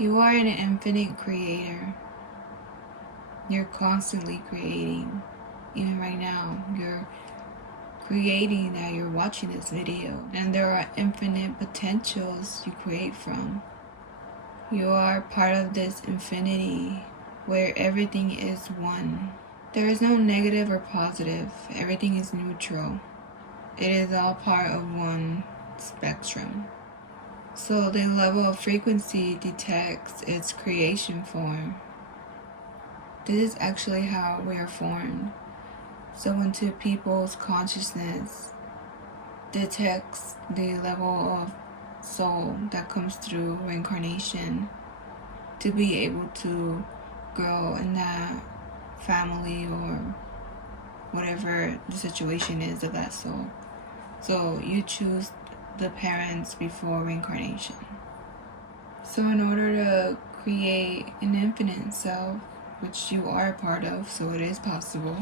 You are an infinite creator. You're constantly creating. Even right now, you're creating that you're watching this video. And there are infinite potentials you create from. You are part of this infinity where everything is one. There is no negative or positive. Everything is neutral. It is all part of one spectrum. So the level of frequency detects its creation form. This is actually how we are formed. So when two people's consciousness detects the level of soul that comes through reincarnation to be able to grow in that family or whatever the situation is of that soul. So you choose the parents before reincarnation. So in order to create an infinite self, which you are a part of, so it is possible,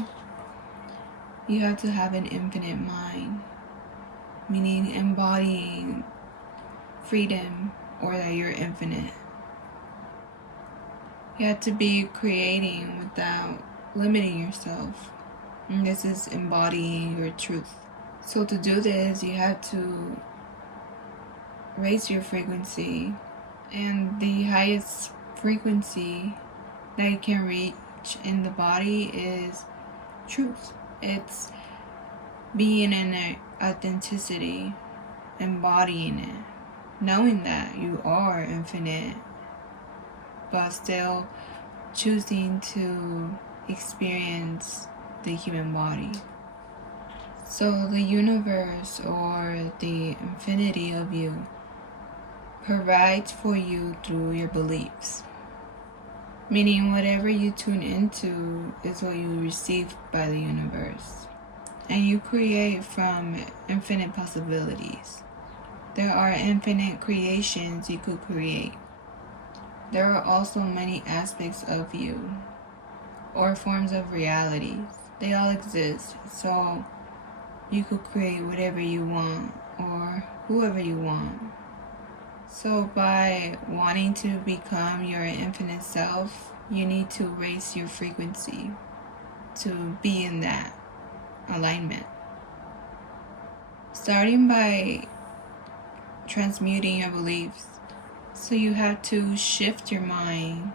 you have to have an infinite mind, meaning embodying freedom, or that you're infinite. You have to be creating without limiting yourself. And this is embodying your truth. So to do this, you have to raise your frequency, and the highest frequency that you can reach in the body is truth. It's being in authenticity, embodying it, knowing that you are infinite, but still choosing to experience the human body. So the universe, or the infinity of you, provides for you through your beliefs. Meaning whatever you tune into is what you receive by the universe. And you create from infinite possibilities. There are infinite creations you could create. There are also many aspects of you, or forms of realities. They all exist, so you could create whatever you want, or whoever you want. So by wanting to become your infinite self, you need to raise your frequency to be in that alignment. Starting by transmuting your beliefs. So you have to shift your mind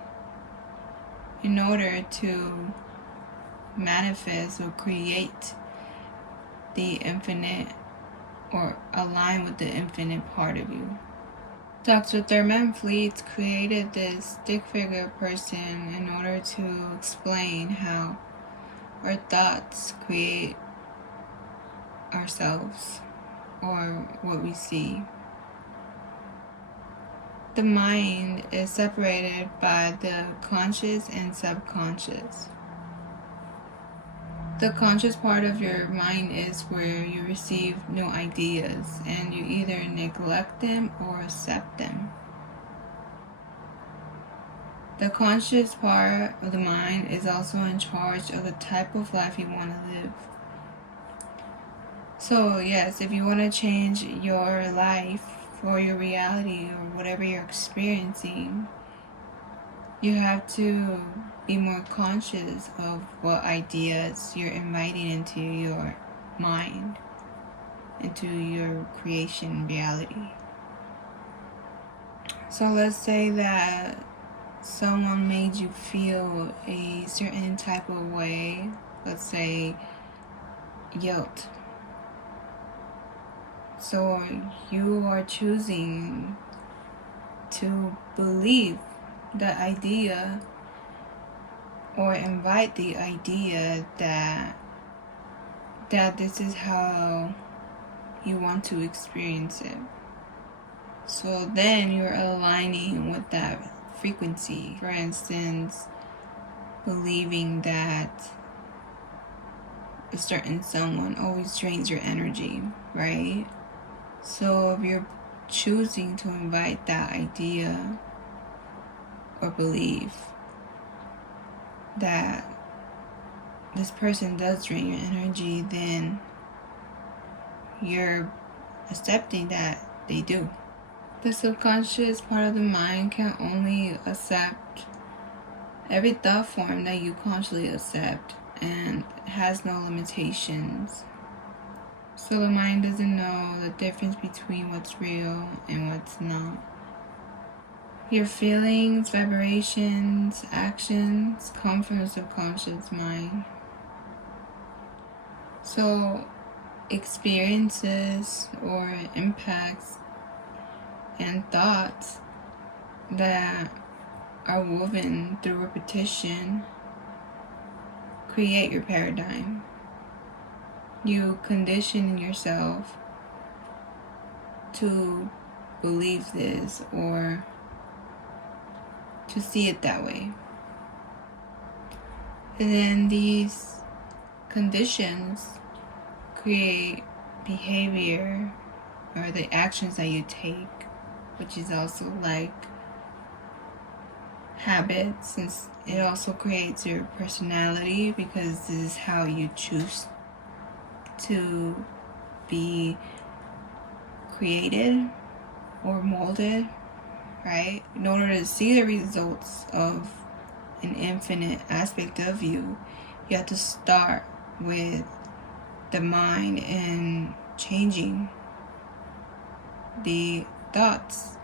in order to manifest or create the infinite, or align with the infinite part of you. Dr. Thurman Fleet created this stick figure person in order to explain how our thoughts create ourselves, or what we see. The mind is separated by the conscious and subconscious. The conscious part of your mind is where you receive new ideas, and you either neglect them or accept them. The conscious part of the mind is also in charge of the type of life you want to live. So yes, if you want to change your life or your reality or whatever you're experiencing, you have to be more conscious of what ideas you're inviting into your mind, into your creation reality. So let's say that someone made you feel a certain type of way, let's say guilt. So you are choosing to believe the idea, or invite the idea that this is how you want to experience it. So then you're aligning with that frequency. For instance, believing that a certain someone always drains your energy, right? So if you're choosing to invite that idea or belief that this person does drain your energy, then you're accepting that they do. The subconscious part of the mind can only accept every thought form that you consciously accept and has no limitations. So the mind doesn't know the difference between what's real and what's not. Your feelings, vibrations, actions come from the subconscious mind. So experiences or impacts and thoughts that are woven through repetition create your paradigm. You condition yourself to believe this or to see it that way. And then these conditions create behavior or the actions that you take, which is also like habits, since it also creates your personality, because this is how you choose to be created or molded, right? In order to see the results of an infinite aspect of you, you have to start with the mind and changing the thoughts,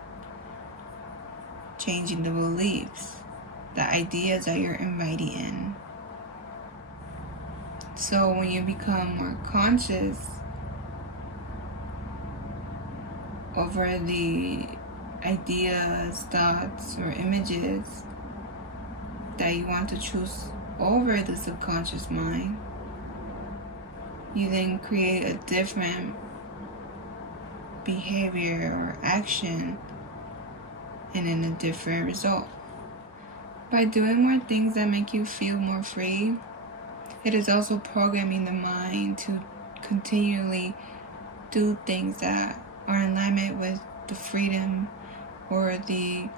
changing the beliefs, the ideas that you're inviting in. So when you become more conscious over the ideas, thoughts, or images that you want to choose over the subconscious mind, you then create a different behavior or action and then a different result. By doing more things that make you feel more free, it is also programming the mind to continually do things that are in alignment with the freedom or the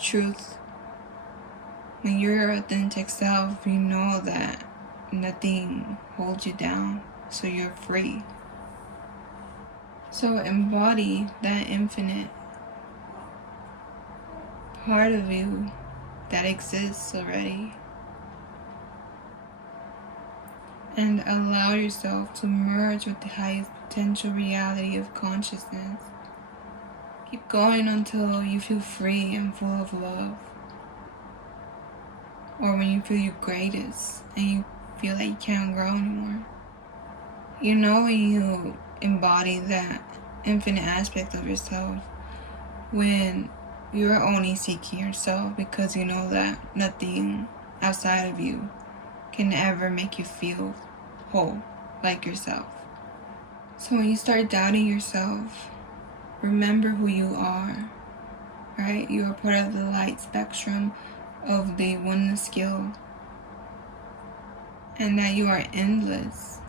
truth. When you're your authentic self, you know that nothing holds you down, so you're free. So embody that infinite part of you that exists already, and allow yourself to merge with the highest potential reality of consciousness. Keep going until you feel free and full of love, or when you feel your greatest and you feel like you can't grow anymore. You know, when you embody that infinite aspect of yourself, when you're only seeking yourself, because you know that nothing outside of you can ever make you feel whole like yourself. So when you start doubting yourself, remember who you are, right? You are part of the light spectrum of the oneness skill, and that you are endless.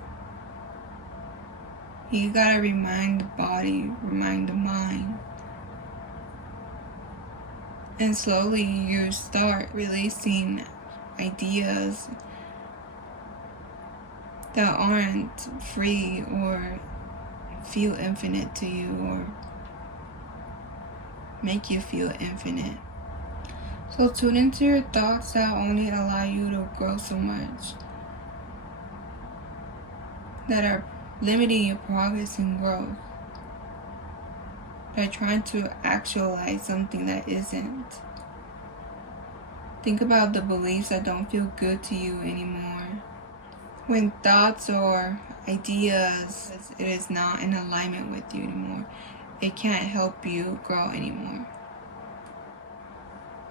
You gotta remind the body, remind the mind. And slowly you start releasing ideas that aren't free or feel infinite to you or make you feel infinite. So tune into your thoughts that only allow you to grow so much, that are limiting your progress and growth, by trying to actualize something that isn't. Think about the beliefs that don't feel good to you anymore. When thoughts or ideas, it is not in alignment with you anymore, it can't help you grow anymore.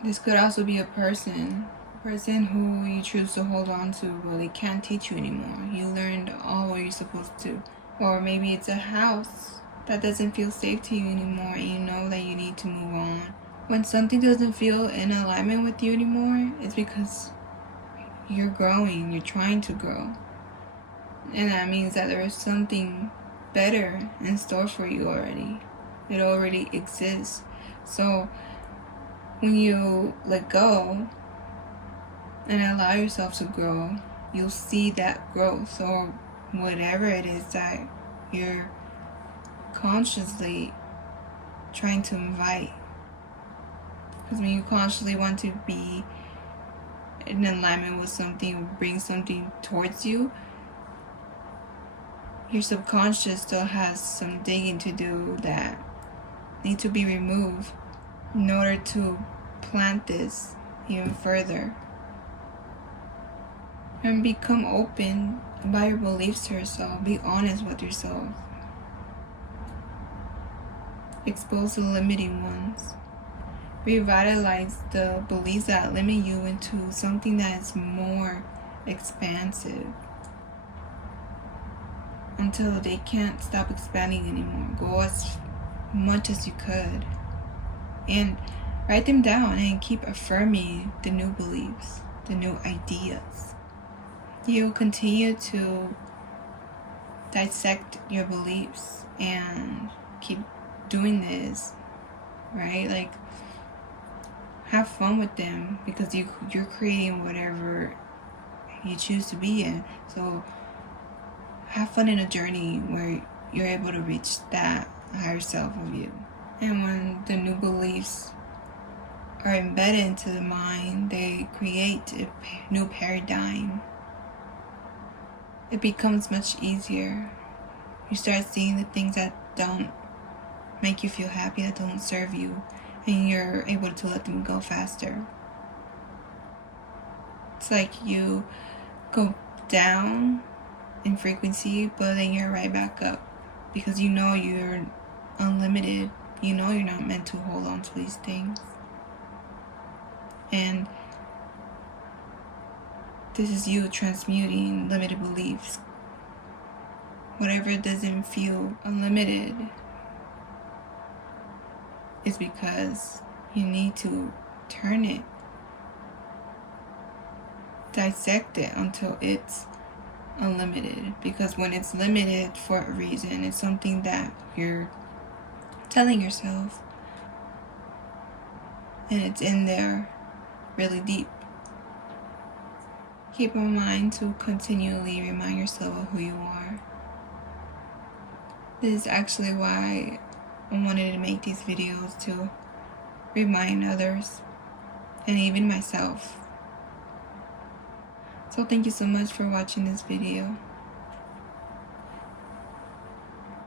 This could also be a person who you choose to hold on to, but they can't teach you anymore. You learned all what you're supposed to. Or maybe it's a house that doesn't feel safe to you anymore, and you know that you need to move on. When something doesn't feel in alignment with you anymore, it's because you're growing, you're trying to grow. And that means that there is something better in store for you already. It already exists. So when you let go and allow yourself to grow, you'll see that growth, or whatever it is that you're consciously trying to invite. Because when you consciously want to be in alignment with something, bring something towards you, your subconscious still has some digging to do that need to be removed in order to plant this even further. And become open about your beliefs to yourself. Be honest with yourself. Expose the limiting ones. Revitalize the beliefs that limit you into something that is more expansive, until they can't stop expanding anymore. Go as much as you could and write them down and keep affirming the new beliefs, the new ideas. You'll continue to dissect your beliefs and keep doing this, right? Like, have fun with them, because you're creating whatever you choose to be in. So have fun in a journey where you're able to reach that higher self of you. And when the new beliefs are embedded into the mind, they create a new paradigm. It becomes much easier. You start seeing the things that don't make you feel happy, that don't serve you, and you're able to let them go faster. It's like you go down in frequency, but then you're right back up, because you know you're unlimited. You know you're not meant to hold on to these things. And this is you transmuting limited beliefs. Whatever doesn't feel unlimited is because you need to turn it, dissect it until it's unlimited. Because when it's limited for a reason, it's something that you're telling yourself, and it's in there really deep. Keep in mind to continually remind yourself of who you are. This is actually why I wanted to make these videos, to remind others and even myself. So thank you so much for watching this video.